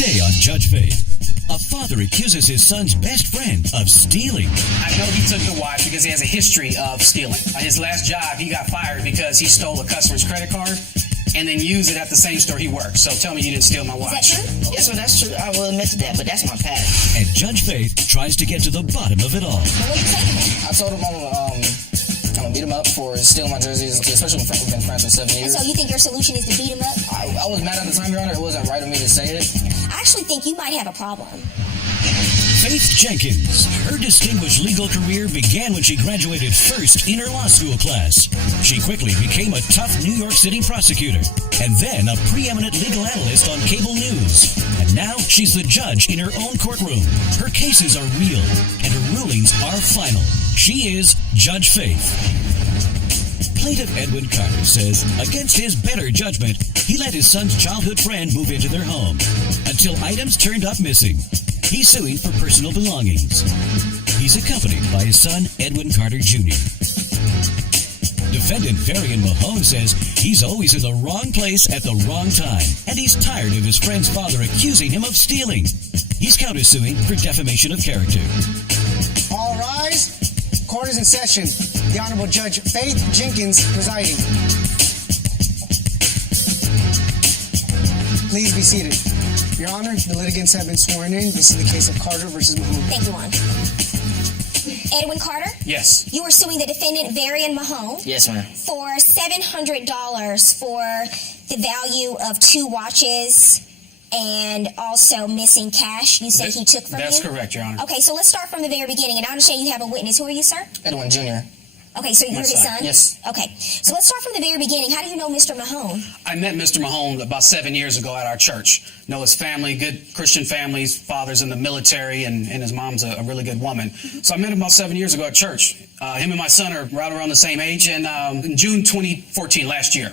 Today on Judge Faith, a father accuses his son's best friend of stealing. I know he took the watch because he has a history of stealing. His last job, he got fired because he stole a customer's credit card and then used it at the same store he worked. So tell me you didn't steal my watch. Is that true? Yes, well, that's true. I will admit to that, but that's my pattern. And Judge Faith tries to get to the bottom of it all. Well, what did you say to him? I told him I'm gonna beat him up for stealing my jerseys, especially when we've been friends for 7 years. And so you think your solution is to beat him up? I was mad at the time, Your Honor. It wasn't right of me to say it. I actually think you might have a problem. Faith Jenkins. Her distinguished legal career began when she graduated first in her law school class. She quickly became a tough New York City prosecutor and then a preeminent legal analyst on cable news. And now she's the judge in her own courtroom. Her cases are real and her rulings are final. She is Judge Faith. Plaintiff Edwin Carter says, against his better judgment, he let his son's childhood friend move into their home until items turned up missing. He's suing for personal belongings. He's accompanied by his son, Edwin Carter Jr. Defendant Varian Mahone says he's always in the wrong place at the wrong time, and he's tired of his friend's father accusing him of stealing. He's countersuing for defamation of character. All rise. Court is in session. The Honorable Judge Faith Jenkins presiding. Please be seated. Your Honor, the litigants have been sworn in. This is the case of Carter versus Mahone. Thank you, Juan. Edwin Carter? Yes. You were suing the defendant, Varian Mahone, Yes, ma'am. for $700 for the value of 2 watches and also missing cash you say he took from you? That's correct, Your Honor. Okay, so let's start from the very beginning. And I understand you have a witness. Who are you, sir? Edwin Jr. Okay, so you're his son? Yes. Okay, so let's start from the very beginning. How do you know Mr. Mahone? I met Mr. Mahone about 7 years ago at our church. Know his family, good Christian family. His father's in the military, and his mom's a really good woman. So I met him about 7 years ago at church. Him and my son are right around the same age. And in June 2014, last year,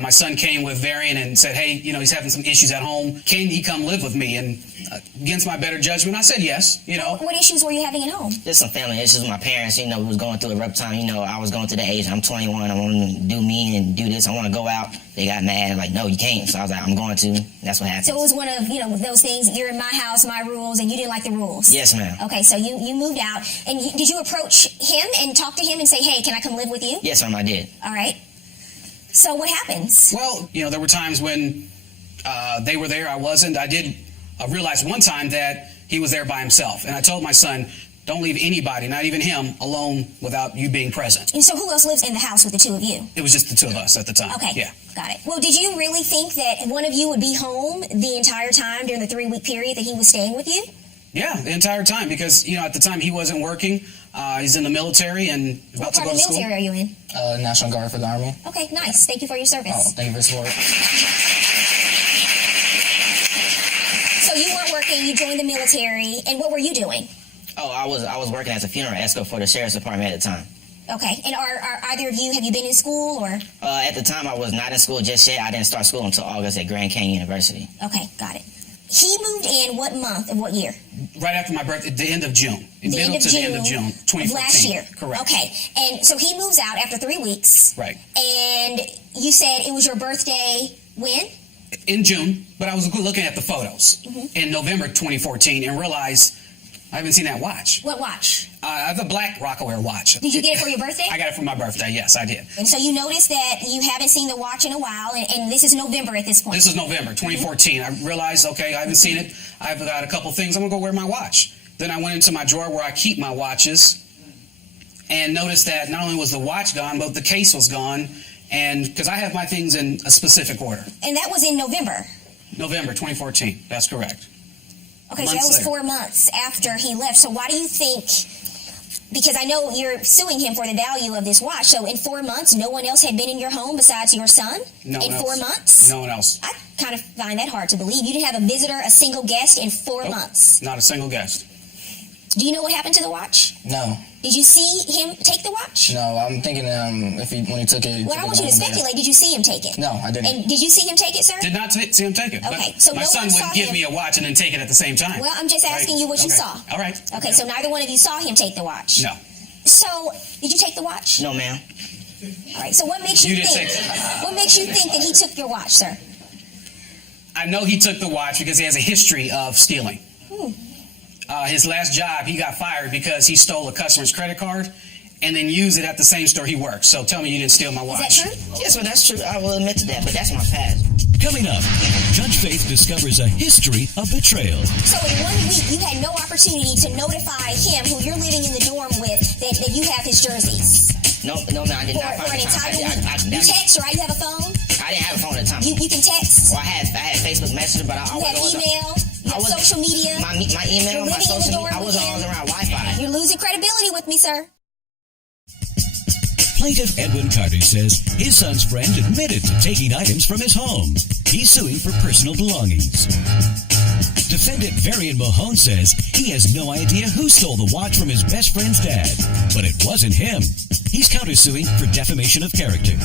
my son came with Varian and said, hey, he's having some issues at home. Can he come live with me? And against my better judgment, I said yes. What issues were you having at home? There's some family issues with my parents. We was going through a rough time. I was going to the age. I'm 21. I want to do me and do this. I want to go out. They got mad. Like, no, you can't. So I was like, I'm going to. That's what happened. So it was one of, those things, you're in my house, my rules, and you didn't like the rules? Yes, ma'am. Okay, so you moved out. And did you approach him and talk to him and say, hey, can I come live with you? Yes, ma'am, I did. All right. So what happens? Well, there were times when they were there, I wasn't. I did realize one time that he was there by himself. And I told my son, don't leave anybody, not even him, alone without you being present. And so who else lives in the house with the two of you? It was just the two of us at the time. Okay. Yeah. Got it. Well, did you really think that one of you would be home the entire time during the 3-week period that he was staying with you? Yeah, the entire time because, at the time he wasn't working. He's in the military and about to go to school. What part of the military are you in? National Guard for the Army. Okay, nice. Thank you for your service. Oh, thank you for your support. So you weren't working, you joined the military, and what were you doing? Oh, I was working as a funeral escort for the Sheriff's Department at the time. Okay, and are either of you, have you been in school or? At the time, I was not in school just yet. I didn't start school until August at Grand Canyon University. Okay, got it. He moved in what month of what year? Right after my birthday, the end of June. The end of June 2014. of last year. Correct. Okay, and so he moves out after 3 weeks. Right. And you said it was your birthday when? In June, but I was looking at the photos in November 2014 and realized I haven't seen that watch. What watch? I have a black Rocawear watch. Did you get it for your birthday? I got it for my birthday, yes, I did. And so you noticed that you haven't seen the watch in a while, and this is November at this point. This is November 2014. I realized, okay, I haven't seen it. I've got a couple things. I'm going to go wear my watch. Then I went into my drawer where I keep my watches and noticed that not only was the watch gone, but the case was gone. And because I have my things in a specific order. And that was in November? November 2014. That's correct. Okay, so that was 4 months after he left. So why do you think, because I know you're suing him for the value of this watch, so in 4 months, no one else had been in your home besides your son? No one in else. 4 months? No one else. I kind of find that hard to believe. You didn't have a visitor, a single guest in 4 months. Not a single guest. Do you know what happened to the watch? No. Did you see him take the watch? No, I'm thinking when he took it. Well, I want you to speculate. Did you see him take it? No, I didn't. And did you see him take it, sir? Did not see him take it. Okay, but so my no son one saw wouldn't give him. me a watch and then take it at the same time. Well, I'm just asking you what you saw. All right. Okay, so neither one of you saw him take the watch. No. So, did you take the watch? No, ma'am. All right, so what makes you You didn't think? take it. What makes you think that he took your watch, sir? I I know he took the watch because he has a history of stealing. His last job, he got fired because he stole a customer's credit card and then used it at the same store he worked. So tell me you didn't steal my watch. Is that true? Yes, well, that's true. I will admit to that, but that's my past. Coming up, Judge Faith discovers a history of betrayal. So in 1 week, you had no opportunity to notify him, who you're living in the dorm with, that you have his jerseys. No, man, I did not For find an the time. entire week. You text, right? You have a phone? I didn't have a phone at the time. You can text? Well, I had Facebook Messenger, but I You have was email? You have social media? My email, You're my living in the social dorm media. I with wasn't him? always around Wi-Fi. You're losing credibility with me, sir. Plaintiff Edwin Carter says his son's friend admitted to taking items from his home. He's suing for personal belongings. Defendant Varian Mahone says he has no idea who stole the watch from his best friend's dad, but it wasn't him. He's countersuing for defamation of character.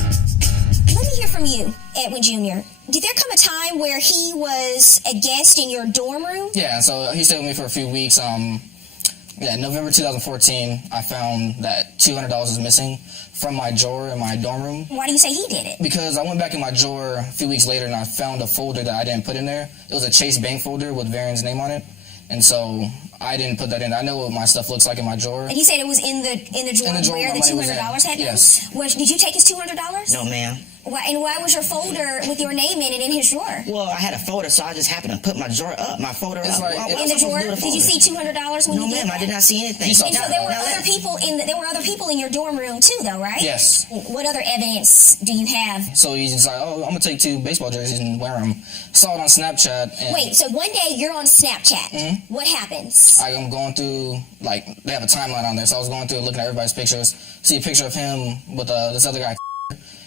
Let me hear from you, Edwin Jr. Did there come a time where he was a guest in your dorm room? Yeah, so he stayed with me for a few weeks. November 2014, I found that $200 was missing from my drawer in my dorm room. Why do you say he did it? Because I went back in my drawer a few weeks later and I found a folder that I didn't put in there. It was a Chase Bank folder with Varian's name on it. And so I didn't put that in. I know what my stuff looks like in my drawer. And you said it was in the drawer, drawer where my the money was in. $200 had been? Yes. Did you take his $200? No, ma'am. Why was your folder with your name in it in his drawer? Well, I had a folder, so I just happened to put my drawer up, my folder It's up. like- What In was the I supposed to drawer? do with the Did you folder? see $200 when No, you did ma'am, that? I did not see anything. You saw- And so there were other people in your dorm room too, though, right? Yes. What other evidence do you have? So he's just like, oh, I'm going to take 2 baseball jerseys and wear them. Saw it on Snapchat. And Wait, so one day you're on Snapchat. What happens? I am going through, they have a timeline on there. So I was going through looking at everybody's pictures. See a picture of him with this other guy.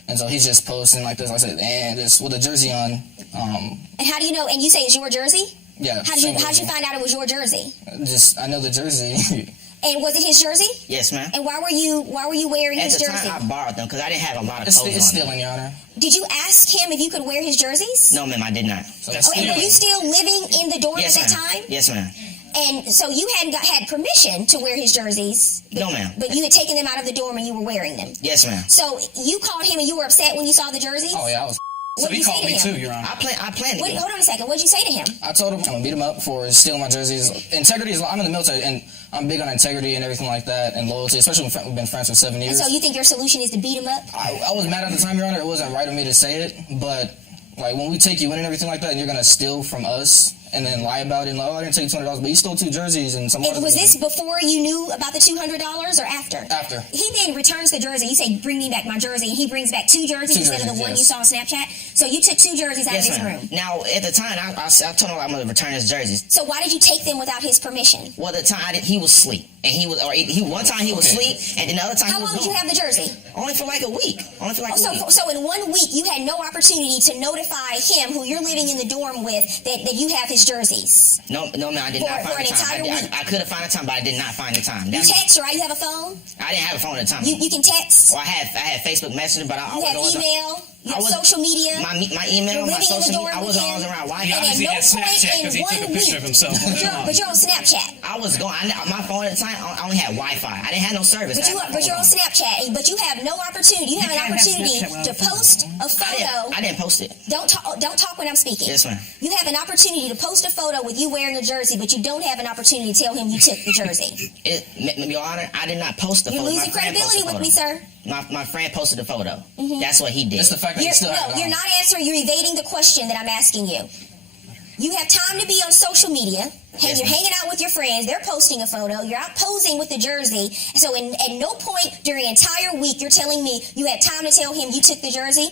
And so he's just posting like this. I said, and just with a jersey on. And how do you know? And you say it's your jersey? Yeah. How'd you find out it was your jersey? I know the jersey. And was it his jersey? Yes, ma'am. And why were you wearing At his the jersey? time, I borrowed them because I didn't have a lot of It's clothes on. stealing, Your Honor. Did you ask him if you could wear his jerseys? No, ma'am, I did not. That's Oh, and were stealing. you still living in the dorm Yes, at that ma'am. time? Yes, ma'am. And so you hadn't had permission to wear his jerseys. No, ma'am. But you had taken them out of the dorm and you were wearing them. Yes, ma'am. So you called him and you were upset when you saw the jerseys? Oh, yeah, I was. So What did he you say called to me him? too, Your Honor. I planned to Wait, get hold on a second. What did you say to him? I told him I'm going to beat him up for stealing my jerseys. Integrity is, I'm in the military, and I'm big on integrity and everything like that, and loyalty, especially when we've been friends for 7 years. So you think your solution is to beat him up? I was mad at the time, Your Honor. It wasn't right of me to say it, but when we take you in and everything like that, and you're going to steal from us and then lie about it, and I didn't take $200, but you stole 2 jerseys and some And other was things. this before you knew about the $200 or after? After. He then returns the jersey. You say, bring me back my jersey. And he brings back 2 jerseys 2 instead of the jerseys, one yes. you saw on Snapchat. So you took 2 jerseys out Yes, of his ma'am. room. Now, at the time, I told him I'm going to return his jerseys. So why did you take them without his permission? Well, the time he was asleep, and one time he was asleep, and then the other time How he was long did you gone. have the jersey? Only for like a week. Only for like a week. So in 1 week, you had no opportunity to notify him, who you're living in the dorm with, that you have his jerseys. No, man, I did not For find an the time. entire week. I could have found the time, but I did not find the time. You text, right? You have a phone? I didn't have a phone at the time. You can text? Well, I had Facebook Messenger, but I You have wasn't. email? You I have was- social media? My You're email, my living in the social dorm media, I with wasn't him? always around He Wi-Fi. And obviously at no had point Snapchat in because he took a 1 picture of himself. But you're on Snapchat. I was going. My phone at the time, I only had Wi-Fi. I didn't have no service. But you're on Snapchat, but you have no opportunity. You have an can't have opportunity Snapchat without to post a photo. I didn't post it. Don't talk when I'm speaking. Yes, ma'am. You have an opportunity to post a photo with you wearing a jersey, but you don't have an opportunity to tell him you took the jersey. Your Honor, I did not post the You're photo. losing My friend credibility posted with the me, photo. sir. My friend posted the photo. That's what he did. It's the fact that you still have it You're on. not answering. You're evading the question that I'm asking you. You have time to be on social media. Yes, You're ma'am. hanging out with your friends. They're posting a photo. You're out posing with the jersey. So at no point during an entire week you're telling me you had time to tell him you took the jersey?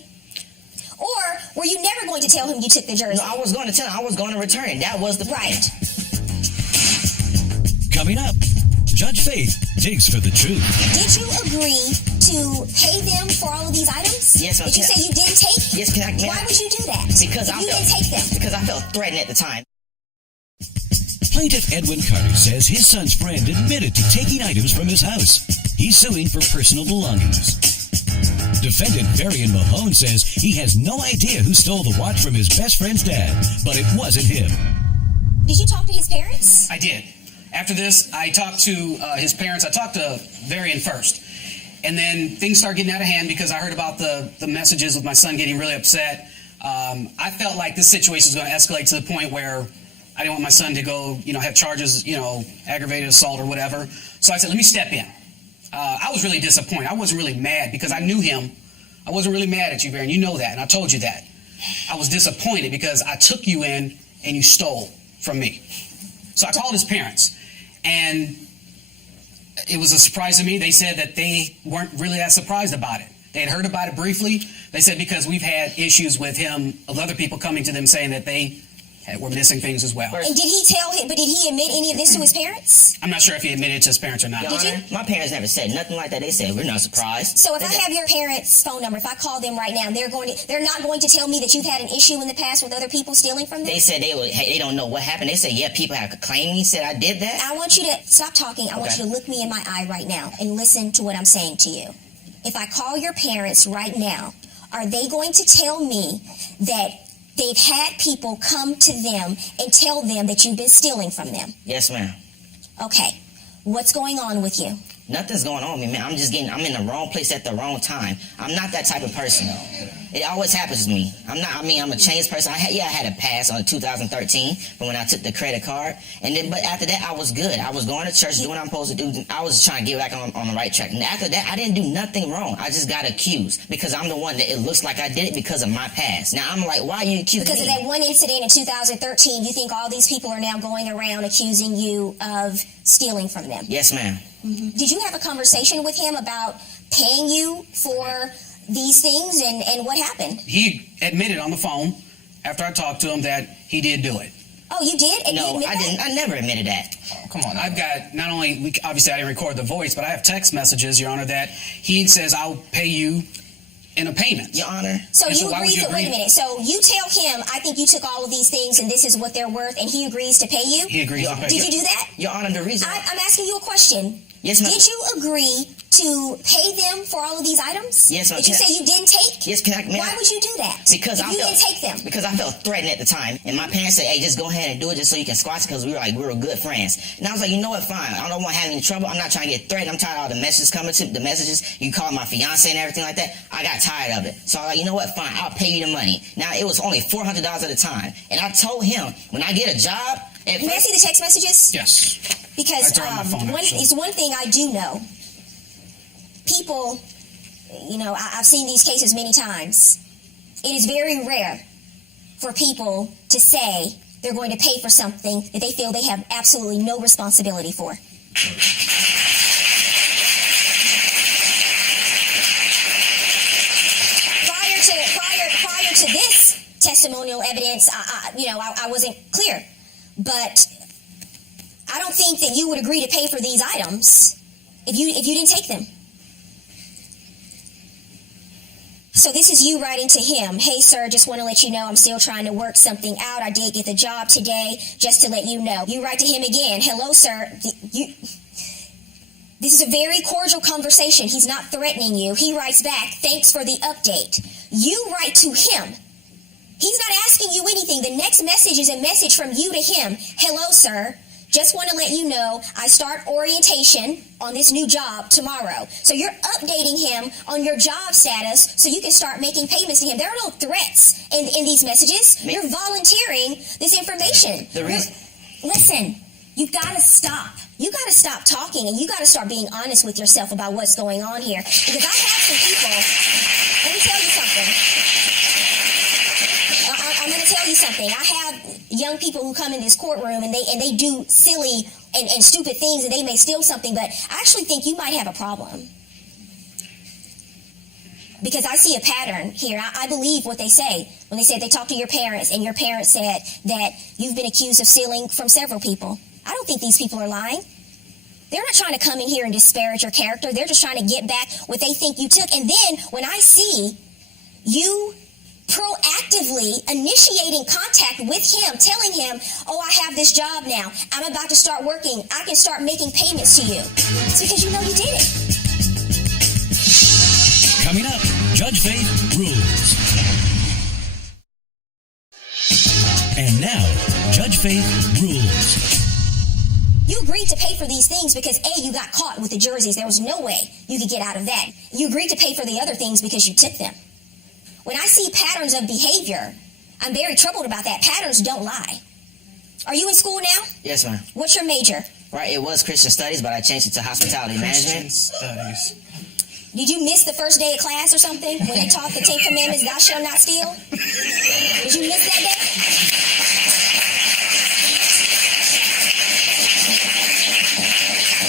Or were you never going to tell him you took the jersey? No, I was going to tell him. I was going to return it. That was the plan. Right. Coming up, Judge Faith digs for the truth. Did you agree to pay them for all of these items? Yes, ma'am. Did you say you did take? Yes, can I? Why would you do that? Because if I you felt, didn't take them. Because I felt threatened at the time. Plaintiff Edwin Carter says his son's friend admitted to taking items from his house. He's suing for personal belongings. Defendant Varian Mahone says he has no idea who stole the watch from his best friend's dad, but it wasn't him. Did you talk to his parents? I did. After this, I talked to his parents. I talked to Varian first. And then things started getting out of hand because I heard about the messages with my son getting really upset. I felt like this situation was going to escalate to the point where I didn't want my son to go, have charges, aggravated assault or whatever. So I said, let me step in. I was really disappointed. I wasn't really mad because I knew him. I wasn't really mad at you, Baron. You know that, and I told you that. I was disappointed because I took you in and you stole from me. So I called his parents, and it was a surprise to me. They said that they weren't really that surprised about it. They had heard about it briefly. They said because we've had issues with him, of other people coming to them saying that they were missing things as well. And did he tell him, but did he admit any of this to his parents? I'm not sure if he admitted it to his parents or not. Your Honor, my parents never said nothing like that. They said, we're not surprised. So if I have your parents' phone number, if I call them right now, they're not going to tell me that you've had an issue in the past with other people stealing from them? They said they don't know what happened. They said, yeah, people have claimed me, said I did that. I want you to stop talking. I want you to look me in my eye right now and listen to what I'm saying to you. If I call your parents right now, are they going to tell me that they've had people come to them and tell them that you've been stealing from them? Yes, ma'am. Okay. What's going on with you? Nothing's going on with me, man. I'm in the wrong place at the wrong time. I'm not that type of person. It always happens to me. I'm a changed person. I had a pass on 2013 from when I took the credit card. But after that, I was good. I was going to church, doing what I'm supposed to do. I was trying to get back on the right track. And after that, I didn't do nothing wrong. I just got accused because I'm the one that it looks like I did it because of my past. Now, I'm like, why are you accusing me? Because of that one incident in 2013, you think all these people are now going around accusing you of stealing from them? Yes, ma'am. Mm-hmm. Did you have a conversation with him about paying you for these things and what happened? He admitted on the phone after I talked to him that he did do it. Oh, you did? And No, I didn't. I never admitted that. Oh, come on. I've got not only, obviously I didn't record the voice, but I have text messages, Your Honor, that he says I'll pay you in a payment. Your Honor. So And you so why would agree you to, wait a agree? minute, so you tell him, I think you took all of these things and this is what they're worth, and he agrees to pay you? He agrees to pay Did you do that? Your Honor, the reason... I'm asking you a question. Yes, ma'am. Did you agree to pay them for all of these items? Yes, ma'am. That you say you didn't take? Yes, can I... Why would you do that? Because if you didn't take them? Because I felt threatened at the time, and my parents said, "Hey, just go ahead and do it, just so you can squash it," because we were good friends. And I was like, you know what, fine. I don't want to have any trouble. I'm not trying to get threatened. I'm tired of all the messages coming to the messages. You call my fiance and everything like that. I got tired of it, so I was like, you know what, fine. I'll pay you the money. Now it was only $400 at a time, and I told him when I get a job. May I see the text messages? Yes. Because I turned my phone, actually. it's one thing I do know. People, I've seen these cases many times. It is very rare for people to say they're going to pay for something that they feel they have absolutely no responsibility for. Prior to this testimonial evidence, I wasn't clear. But I don't think that you would agree to pay for these items if you didn't take them. So this is you writing to him. Hey, sir, just want to let you know I'm still trying to work something out. I did get the job today, just to let you know. You write to him again. Hello, sir. This is a very cordial conversation. He's not threatening you. He writes back, thanks for the update. You write to him. He's not asking you anything. The next message is a message from you to him. Hello, sir. Just want to let you know I start orientation on this new job tomorrow. So you're updating him on your job status so you can start making payments to him. There are no threats in these messages. You're volunteering this information. Listen, you've got to stop. You got to stop talking, and you got to start being honest with yourself about what's going on here. Because I have some people, let me tell you something. I'm going to tell you something. I have young people who come in this courtroom and they do silly and stupid things, and they may steal something, but I actually think you might have a problem. Because I see a pattern here. I believe what they say when they said they talked to your parents, and your parents said that you've been accused of stealing from several people. I don't think these people are lying. They're not trying to come in here and disparage your character. They're just trying to get back what they think you took. And then when I see you proactively initiating contact with him, telling him, oh, I have this job now. I'm about to start working. I can start making payments to you. It's because you know you did it. Coming up, Judge Faith rules. And now, Judge Faith rules. You agreed to pay for these things because, A, you got caught with the jerseys. There was no way you could get out of that. You agreed to pay for the other things because you took them. When I see patterns of behavior, I'm very troubled about that. Patterns don't lie. Are you in school now? Yes, ma'am. What's your major? Right, it was Christian studies, but I changed it to hospitality Christian management. studies. Did you miss the first day of class or something when they taught the 10 Commandments, thou shalt not steal? Did you miss that day?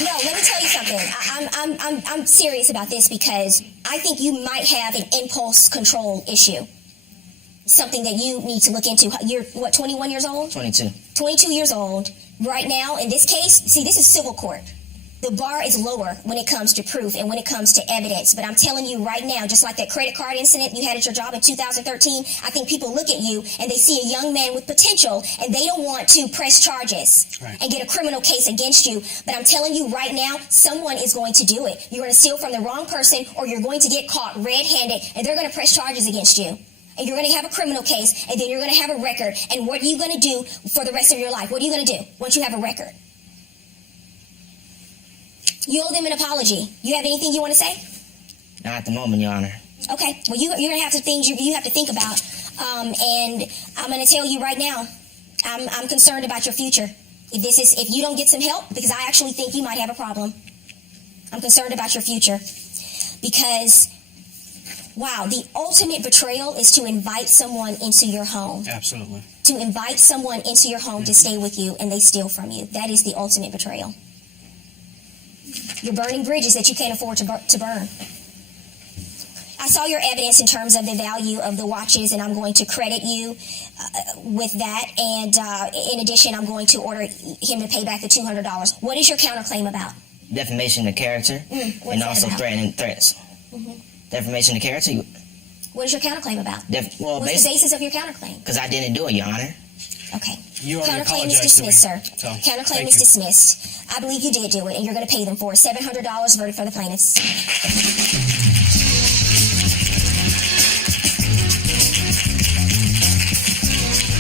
No, let me tell you something. I'm serious about this because I think you might have an impulse control issue. Something that you need to look into. You're, what, 21 years old? 22. 22 years old. Right now, in this case, see, this is civil court. The bar is lower when it comes to proof and when it comes to evidence. But I'm telling you right now, just like that credit card incident you had at your job in 2013, I think people look at you and they see a young man with potential and they don't want to press charges and get a criminal case against you. But I'm telling you right now, someone is going to do it. You're going to steal from the wrong person or you're going to get caught red-handed and they're going to press charges against you. And you're going to have a criminal case and then you're going to have a record. And what are you going to do for the rest of your life? What are you going to do once you have a record? You owe them an apology. You have anything you want to say? Not at the moment, Your Honor. Okay. Well, you're going to have some things you have to think about. And I'm going to tell you right now, I'm concerned about your future. If you don't get some help, because I actually think you might have a problem. I'm concerned about your future. Because, wow, the ultimate betrayal is to invite someone into your home. Absolutely. To invite someone into your home to stay with you and they steal from you. That is the ultimate betrayal. You're burning bridges that you can't afford to burn. I saw your evidence in terms of the value of the watches, and I'm going to credit you with that. And in addition, I'm going to order him to pay back the $200. What is your counterclaim about? Defamation of character and also threatening threats. Defamation of character. What is your counterclaim about? What's the basis of your counterclaim? Because I didn't do it, Your Honor. Okay. You already Counterclaim is apologized dismissed, to me, sir. so Counterclaim thank is you. dismissed. I believe you did do it, and you're going to pay them for it. $700 verdict for the plaintiffs.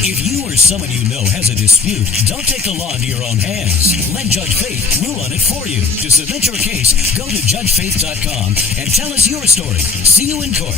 If you or someone you know has a dispute, don't take the law into your own hands. Let Judge Faith rule on it for you. To submit your case, go to judgefaith.com and tell us your story. See you in court.